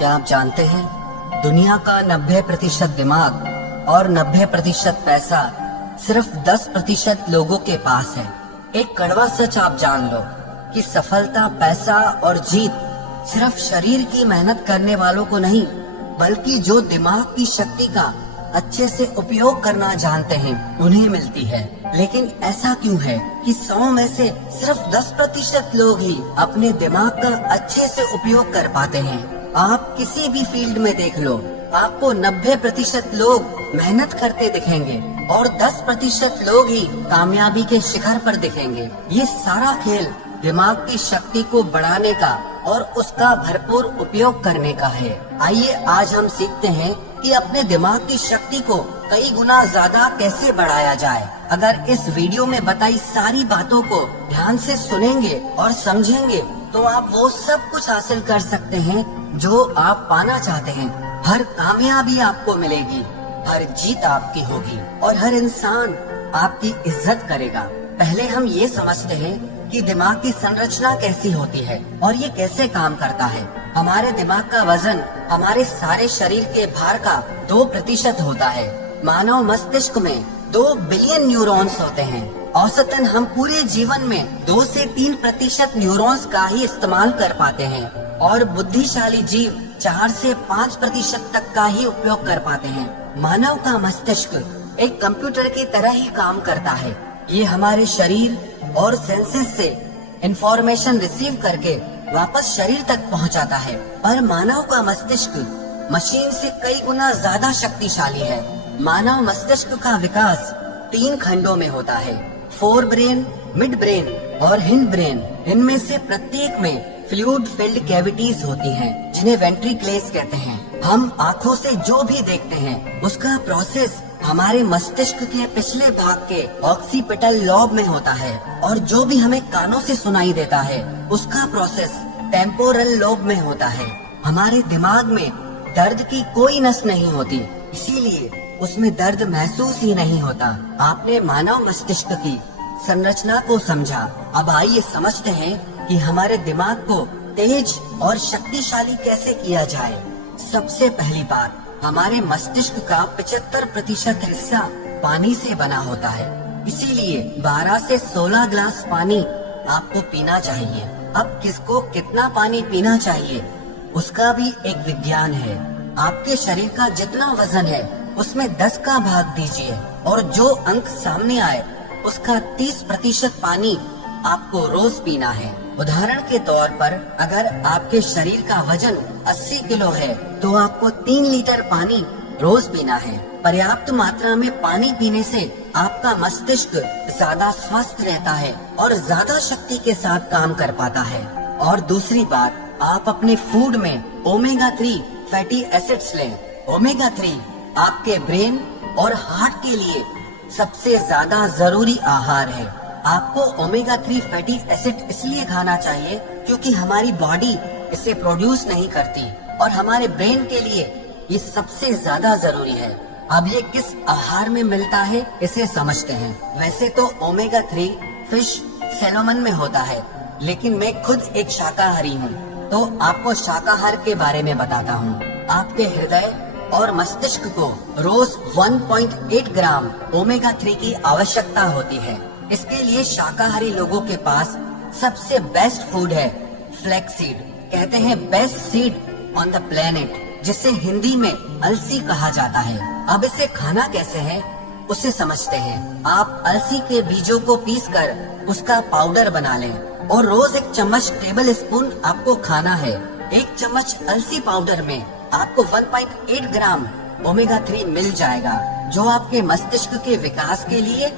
क्या आप जानते हैं दुनिया का 90% दिमाग और 90% पैसा सिर्फ 10% लोगों के पास है। एक कड़वा सच आप जान लो कि सफलता, पैसा और जीत सिर्फ शरीर की मेहनत करने वालों को नहीं, बल्कि जो दिमाग की शक्ति का अच्छे से उपयोग करना जानते हैं उन्हें मिलती है। लेकिन ऐसा क्यों है कि 100 में से सिर्फ 10% लोग ही अपने दिमाग का अच्छे से उपयोग कर पाते हैं। आप किसी भी फील्ड में देख लो, आपको 90% लोग मेहनत करते दिखेंगे और 10% लोग ही कामयाबी के शिखर पर दिखेंगे। ये सारा खेल दिमाग की शक्ति को बढ़ाने का और उसका भरपूर उपयोग करने का है। आइए आज हम सीखते हैं कि अपने दिमाग की शक्ति को कई गुना ज्यादा कैसे बढ़ाया जाए। अगर इस वीडियो में बताई सारी बातों को ध्यान से सुनेंगे और समझेंगे तो आप वो सब कुछ हासिल कर सकते हैं जो आप पाना चाहते हैं। हर कामयाबी आपको मिलेगी, हर जीत आपकी होगी और हर इंसान आपकी इज्जत करेगा। पहले हम ये समझते हैं कि दिमाग की संरचना कैसी होती है और ये कैसे काम करता है। हमारे दिमाग का वजन हमारे सारे शरीर के भार का 2% होता है। मानव मस्तिष्क में 2 बिलियन न्यूरॉन्स होते हैं। औसतन हम पूरे जीवन में 2 से 3% न्यूरॉन्स का ही इस्तेमाल कर पाते हैं और बुद्धिशाली जीव 4 से 5% तक का ही उपयोग कर पाते हैं। मानव का मस्तिष्क एक कंप्यूटर की तरह ही काम करता है। ये हमारे शरीर और सेंसेस से इंफॉर्मेशन रिसीव करके वापस शरीर तक पहुंचाता है। पर मानव का मस्तिष्क मशीन से कई गुना ज्यादा शक्तिशाली है। मानव मस्तिष्क का विकास 3 खंडों में होता है, फोर ब्रेन, मिड ब्रेन और हिंड ब्रेन। इनमें से प्रत्येक में फ्लूइड फिल्ड कैविटीज होती हैं, जिन्हें वेंट्रिकल्स कहते हैं। हम आँखों से जो भी देखते हैं उसका प्रोसेस हमारे मस्तिष्क के पिछले भाग के ऑक्सीपिटल लॉब में होता है और जो भी हमें कानों से सुनाई देता है उसका प्रोसेस टेम्पोरल लॉब में होता है। हमारे दिमाग में दर्द की कोई नस नहीं होती, इसीलिए उसमें दर्द महसूस ही नहीं होता। आपने मानव मस्तिष्क की संरचना को समझा। अब आइए समझते हैं कि हमारे दिमाग को तेज और शक्तिशाली कैसे किया जाए। सबसे पहली बात, हमारे मस्तिष्क का 75% हिस्सा पानी से बना होता है, इसीलिए 12 से 16 ग्लास पानी आपको पीना चाहिए। अब किसको कितना पानी पीना चाहिए उसका भी एक विज्ञान है। आपके शरीर का जितना वजन है उसमें 10 का भाग दीजिए और जो अंक सामने आए उसका 30% पानी आपको रोज पीना है। उदाहरण के तौर पर अगर आपके शरीर का वजन 80 किलो है तो आपको 3 लीटर पानी रोज पीना है। पर्याप्त मात्रा में पानी पीने से आपका मस्तिष्क ज्यादा स्वस्थ रहता है और ज्यादा शक्ति के साथ काम कर पाता है। और दूसरी बात, आप अपने फूड में ओमेगा 3 फैटी एसिड्स लें। ओमेगा 3 आपके ब्रेन और हार्ट के लिए सबसे ज्यादा जरूरी आहार है। आपको ओमेगा 3 फैटी एसिड इसलिए खाना चाहिए क्योंकि हमारी बॉडी इसे प्रोड्यूस नहीं करती और हमारे ब्रेन के लिए ये सबसे ज्यादा जरूरी है। अब ये किस आहार में मिलता है इसे समझते हैं। वैसे तो ओमेगा 3 फिश, सैल्मन में होता है, लेकिन मैं खुद एक शाकाहारी हूँ तो आपको शाकाहार के बारे में बताता हूँ। आपके हृदय और मस्तिष्क को रोज 1.8 ग्राम ओमेगा 3 की आवश्यकता होती है। इसके लिए शाकाहारी लोगों के पास सबसे बेस्ट फूड है फ्लैक्स सीड। कहते हैं best seed on the planet, जिसे हिंदी में अलसी कहा जाता है। अब इसे खाना कैसे है उसे समझते हैं। आप अलसी के बीजों को पीसकर उसका पाउडर बना लें और रोज 1 चम्मच टेबल स्पून आपको खाना है। 1 चम्मच अलसी पाउडर में आपको 1.8 ग्राम ओमेगा 3 मिल जाएगा, जो आपके मस्तिष्क के विकास के लिए,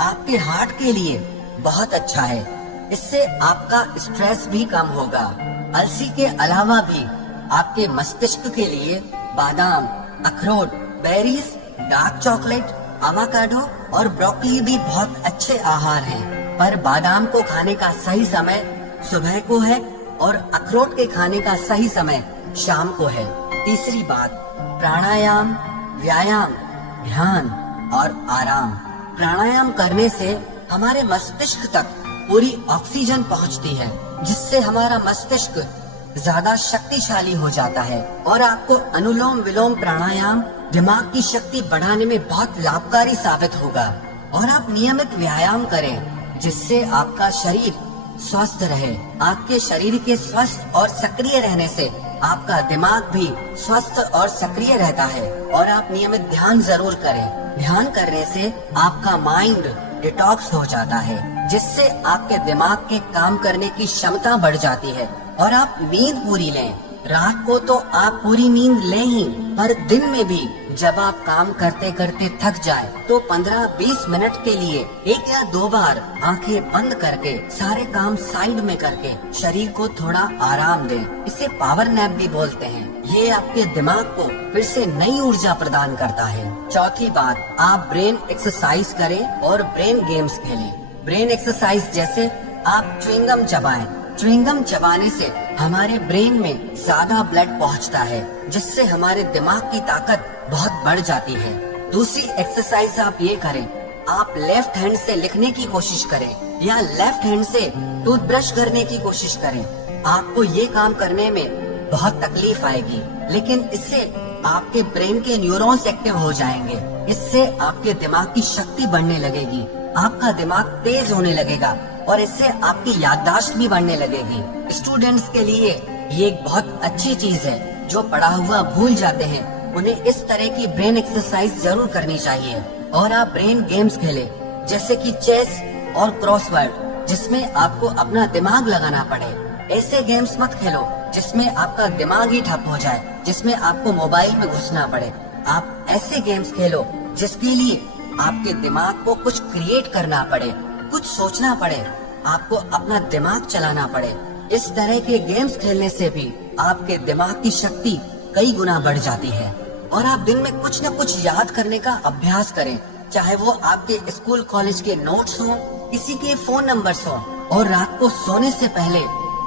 आपके हार्ट के लिए बहुत अच्छा है। इससे आपका स्ट्रेस भी कम होगा। अलसी के अलावा भी आपके मस्तिष्क के लिए बादाम, अखरोट, बेरीज, डार्क चॉकलेट, एवोकाडो और ब्रोकली भी बहुत अच्छे आहार हैं। पर बादाम को खाने का सही समय सुबह को है और अखरोट के खाने का सही समय शाम को है। तीसरी बात, प्राणायाम, व्यायाम, ध्यान और आराम। प्राणायाम करने से हमारे मस्तिष्क तक पूरी ऑक्सीजन पहुंचती है, जिससे हमारा मस्तिष्क ज्यादा शक्तिशाली हो जाता है। और आपको अनुलोम विलोम प्राणायाम दिमाग की शक्ति बढ़ाने में बहुत लाभकारी साबित होगा। और आप नियमित व्यायाम करें जिससे आपका शरीर स्वस्थ रहे। आपके शरीर के स्वस्थ और सक्रिय रहने से आपका दिमाग भी स्वस्थ और सक्रिय रहता है। और आप नियमित ध्यान जरूर करें। ध्यान करने से आपका माइंड डिटॉक्स हो जाता है, जिससे आपके दिमाग के काम करने की क्षमता बढ़ जाती है। और आप नींद पूरी लें। रात को तो आप पूरी नींद लें ही, पर दिन में भी जब आप काम करते करते थक जाए तो 15-20 मिनट के लिए 1 या 2 बार आंखें बंद करके सारे काम साइड में करके शरीर को थोड़ा आराम दें। इसे पावर नैप भी बोलते हैं। ये आपके दिमाग को फिर से नई ऊर्जा प्रदान करता है। चौथी बात, आप ब्रेन एक्सरसाइज करें और ब्रेन गेम्स खेलें। ब्रेन एक्सरसाइज जैसे आप च्युइंगम चबाएं। च्युइंगम चबाने से हमारे ब्रेन में ज्यादा ब्लड पहुंचता है, जिससे हमारे दिमाग की ताकत बहुत बढ़ जाती है। दूसरी एक्सरसाइज आप ये करें, आप लेफ्ट हैंड से लिखने की कोशिश करें या लेफ्ट हैंड से टूथब्रश करने की कोशिश करें। आपको ये काम करने में बहुत तकलीफ आएगी, लेकिन इससे आपके ब्रेन के न्यूरॉन्स एक्टिव हो जाएंगे। इससे आपके दिमाग की शक्ति बढ़ने लगेगी, आपका दिमाग तेज होने लगेगा और इससे आपकी याददाश्त भी बढ़ने लगेगी। स्टूडेंट्स के लिए ये एक बहुत अच्छी चीज है। जो पढ़ा हुआ भूल जाते हैं उन्हें इस तरह की ब्रेन एक्सरसाइज जरूर करनी चाहिए। और आप ब्रेन गेम्स खेलें जैसे कि चेस और क्रॉसवर्ड, जिसमें आपको अपना दिमाग लगाना पड़े। ऐसे गेम्स मत खेलो जिसमें आपका दिमाग ही ठप हो जाए, जिसमें आपको मोबाइल में घुसना पड़े। आप ऐसे गेम्स खेलो जिसके लिए आपके दिमाग को कुछ क्रिएट करना पड़े, कुछ सोचना पड़े, आपको अपना दिमाग चलाना पड़े। इस तरह के गेम्स खेलने से भी आपके दिमाग की शक्ति कई गुना बढ़ जाती है। और आप दिन में कुछ न कुछ याद करने का अभ्यास करें, चाहे वो आपके स्कूल कॉलेज के नोट्स हों, किसी के फोन नंबर्स हों। और रात को सोने से पहले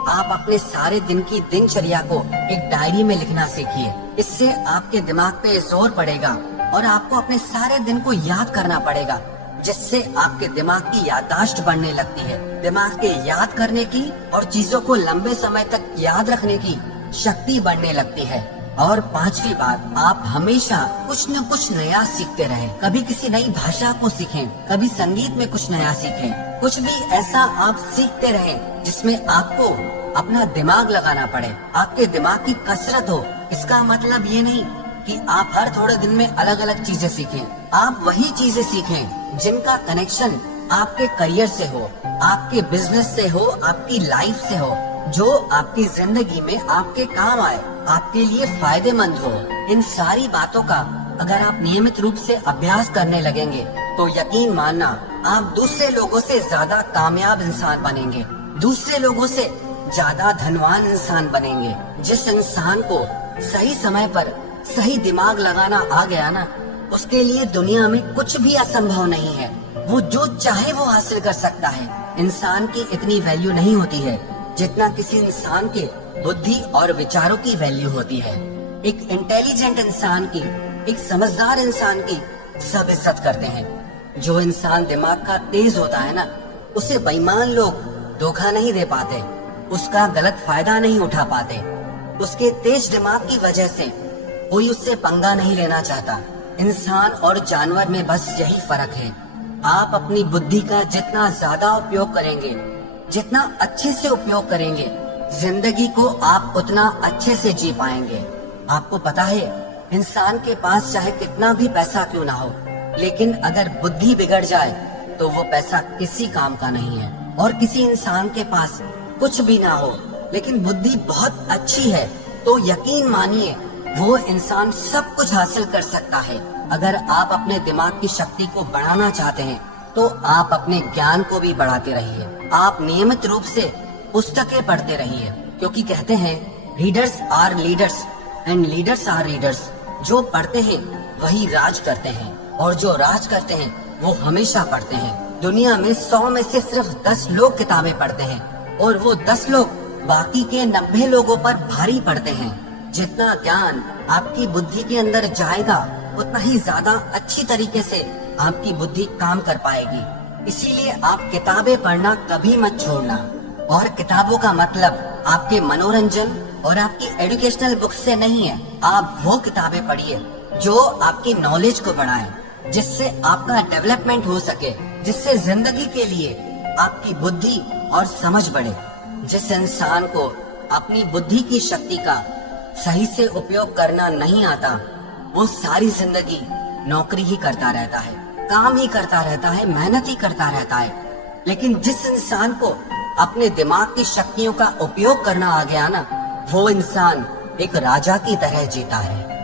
आप अपने सारे दिन की दिनचर्या को एक डायरी में लिखना सीखिए। इससे आपके दिमाग पे जोर पड़ेगा और आपको अपने सारे दिन को याद करना पड़ेगा, जिससे आपके दिमाग की याददाश्त बढ़ने लगती है। दिमाग के याद करने की और चीजों को लंबे समय तक याद रखने की शक्ति बढ़ने लगती है। और पांचवी बात, आप हमेशा कुछ न कुछ नया सीखते रहें। कभी किसी नई भाषा को सीखें, कभी संगीत में कुछ नया सीखें। कुछ भी ऐसा आप सीखते रहें जिसमें आपको अपना दिमाग लगाना पड़े, आपके दिमाग की कसरत हो। इसका मतलब ये नहीं कि आप हर थोड़े दिन में अलग अलग चीजें सीखें। आप वही चीजें सीखें जिनका कनेक्शन आपके करियर से हो, आपके बिजनेस से हो, आपकी लाइफ से हो, जो आपकी जिंदगी में आपके काम आए, आपके लिए फायदेमंद हो। इन सारी बातों का अगर आप नियमित रूप से अभ्यास करने लगेंगे तो यकीन मानना आप दूसरे लोगों से ज्यादा कामयाब इंसान बनेंगे, दूसरे लोगों से ज्यादा धनवान इंसान बनेंगे। जिस इंसान को सही समय पर सही दिमाग लगाना आ गया ना, उसके लिए दुनिया में कुछ भी असंभव नहीं है। वो जो चाहे वो हासिल कर सकता है। इंसान की इतनी वैल्यू नहीं होती है जितना किसी इंसान के बुद्धि और विचारों की वैल्यू होती है। एक इंटेलिजेंट इंसान की, एक समझदार इंसान की सब इज्जत करते हैं। जो इंसान दिमाग का तेज होता है ना, उसे बेईमान लोग धोखा नहीं दे पाते, उसका गलत फायदा नहीं उठा पाते। उसके तेज दिमाग की वजह से कोई उससे पंगा नहीं लेना चाहता। इंसान और जानवर में बस यही फर्क है। आप अपनी बुद्धि का जितना ज्यादा उपयोग करेंगे, जितना अच्छे से उपयोग करेंगे, जिंदगी को आप उतना अच्छे से जी पाएंगे। आपको पता है, इंसान के पास चाहे कितना भी पैसा क्यों ना हो, लेकिन अगर बुद्धि बिगड़ जाए तो वो पैसा किसी काम का नहीं है। और किसी इंसान के पास कुछ भी ना हो लेकिन बुद्धि बहुत अच्छी है तो यकीन मानिए वो इंसान सब कुछ हासिल कर सकता है। अगर आप अपने दिमाग की शक्ति को बढ़ाना चाहते हैं तो आप अपने ज्ञान को भी बढ़ाते रहिए। आप नियमित रूप से पुस्तकें पढ़ते रहिए, क्योंकि कहते हैं readers are leaders and leaders are readers. जो पढ़ते हैं वही राज करते हैं और जो राज करते हैं वो हमेशा पढ़ते हैं। दुनिया में 100 में से सिर्फ 10 लोग किताबें पढ़ते हैं और वो 10 लोग बाकी के 90 लोगों पर भारी पड़ते हैं। जितना ज्ञान आपकी बुद्धि के अंदर जाएगा उतना ही ज्यादा अच्छी तरीके से आपकी बुद्धि काम कर पाएगी। इसीलिए आप किताबें पढ़ना कभी मत छोड़ना। और किताबों का मतलब आपके मनोरंजन और आपकी एजुकेशनल बुक से नहीं है। आप वो किताबें पढ़िए जो आपकी नॉलेज को बढ़ाएं, जिससे आपका डेवलपमेंट हो सके, जिससे जिंदगी के लिए आपकी बुद्धि और समझ बढ़े। जिस इंसान को अपनी बुद्धि की शक्ति का सही से उपयोग करना नहीं आता, वो सारी जिंदगी नौकरी ही करता रहता है, काम ही करता रहता है, मेहनत ही करता रहता है। लेकिन जिस इंसान को अपने दिमाग की शक्तियों का उपयोग करना आ गया ना, वो इंसान एक राजा की तरह जीता है।